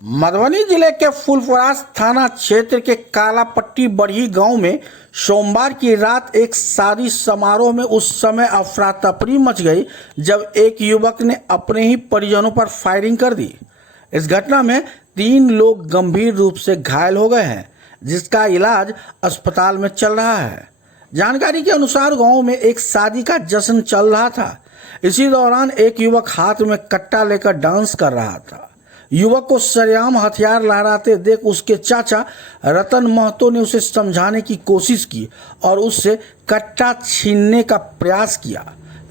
मधुबनी जिले के फुलपरास थाना क्षेत्र के कालापट्टी बरही गांव में सोमवार की रात एक शादी समारोह में उस समय अफरा तफरी मच गई जब एक युवक ने अपने ही परिजनों पर फायरिंग कर दी। इस घटना में 3 लोग गंभीर रूप से घायल हो गए हैं, जिसका इलाज अस्पताल में चल रहा है। जानकारी के अनुसार गांव में एक शादी का जश्न चल रहा था। इसी दौरान एक युवक हाथ में कट्टा लेकर डांस कर रहा था। युवक को सरेआम हथियार लहराते देख उसके चाचा रतन महतो ने उसे समझाने की कोशिश की और उससे कट्टा छीनने का प्रयास किया।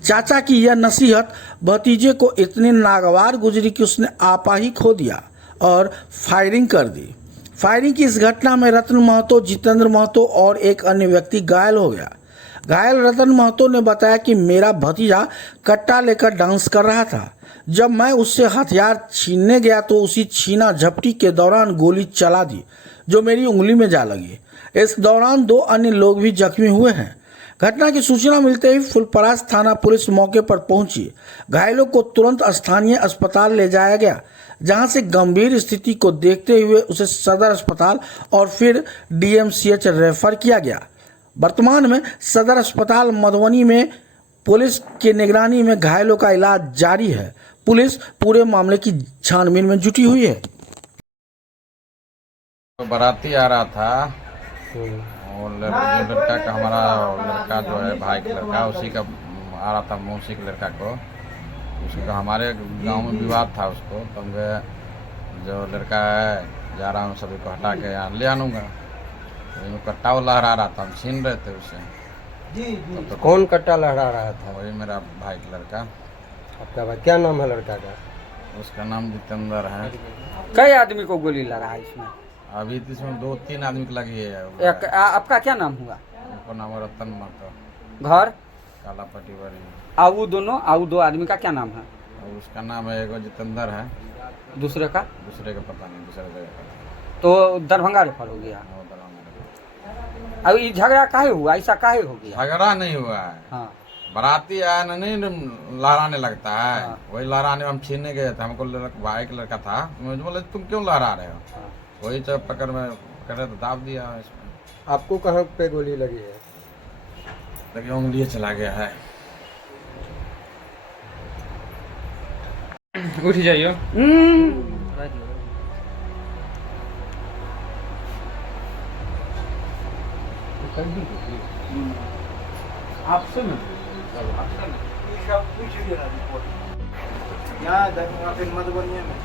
चाचा की यह नसीहत भतीजे को इतनी नागवार गुजरी कि उसने आपा ही खो दिया और फायरिंग कर दी। फायरिंग की इस घटना में रतन महतो, जितेंद्र महतो और एक अन्य व्यक्ति घायल हो गया। घायल रतन महतो ने बताया कि मेरा भतीजा कट्टा लेकर डांस कर रहा था। जब मैं उससे हथियार छीनने गया तो उसी छीना झपटी के दौरान गोली चला दी जो मेरी उंगली में जा लगी। इस दौरान 2 अन्य लोग भी जख्मी हुए हैं। घटना की सूचना मिलते ही फुलपरास थाना पुलिस मौके पर पहुंची। घायलों को तुरंत स्थानीय अस्पताल ले जाया गया, जहां से गंभीर स्थिति को देखते हुए उसे सदर अस्पताल और फिर डीएमसीएच रेफर किया गया। वर्तमान में सदर अस्पताल मधुबनी में पुलिस की निगरानी में घायलों का इलाज जारी है। पुलिस पूरे मामले की छानबीन में जुटी हुई है। तो बाराती आ रहा था और जो लड़का का हमारा लड़का जो है भाई का लड़का उसी का आ रहा था, मौसी के लड़का को। उसका हमारे गांव में विवाद था उसको, तो हम जो लड़का है जा रहा हूँ सभी को हटा के यहाँ ले आऊँगा। तो कट्टा वो लहरा रहा था, हम छीन रहे थे उसे। तो कौन कट्टा लहरा रहा था? वही मेरा भाई का लड़का। आपका भाई, क्या नाम है लड़का का? उसका नाम जितेंद्र है। कई आदमी को गोली लगा है इसमें? अभी तो इसमें 2-3 आदमी को लगी है। आपका क्या नाम हुआ? उनका नाम है रतन महतो, घर कालापट्टी बरही। आऊ 2 आदमी का क्या नाम है? और उसका नाम है, एगो जितेंद्र है, दूसरे का दूसरे का पता नहीं, दूसरे जगह का। तो दरभंगा रेफर हो गया। वो दरभंगा। अब ये झगड़ा काहे हुआ, ऐसा काहे हो गया? झगड़ा नहीं हुआ है। हाँ, बाराती आया ना, नहीं लहराने लगता है। हाँ। वही लहराने हम छीनने गए थे, हमको भाई का लड़का था, मुझे बोले तुम क्यों लहरा रहे हो? हाँ। वही जब पकड़ में करे तो दाब दिया इसमें। आपको कहाँ पे गोली लगी है? देखिए उंगली चला गया है। उठ जाइयो। आपसे में मधुबनी में